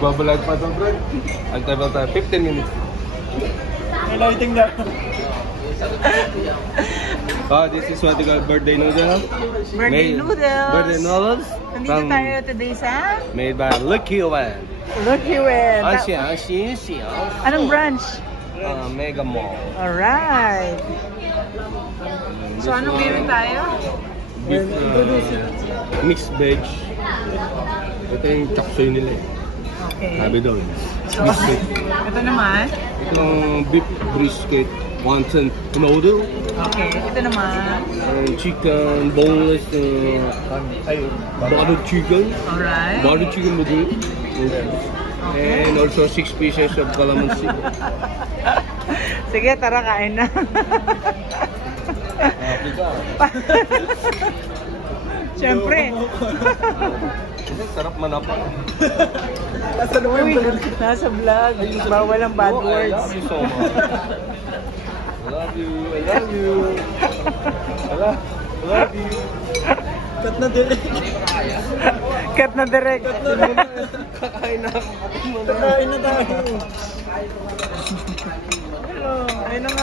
Babalag pa ito, bro. Antay ba tayo? 15 minutes. May lighting na. Oh, this is what you call birthday noodles. Birthday noodles. Birthday noodles. Nandito tayo today sa Made by Lucky One. Lucky Wen. Anong branch? Mega Mall. Alright. So anong meron tayo? Beef, mixed veg. Ito yung chaksoy nila eh. Okay. Sabi doon. So, ito naman. Itong beef brisket, wonton noodle. Okay. Ito naman. Chicken, boneless, butter chicken. Alright. Butter chicken noodle. Okay. And also 6 pieces of calamansi. Sige, tara kain na. Siyempre. Sarap manapa. Uy, nasa vlog. Bawal ang bad words. I love you so much. I love you. I love you. I love you. Cut na direct. Cut na direct. Kakain na. Kakain na tayo. Ayun na nga.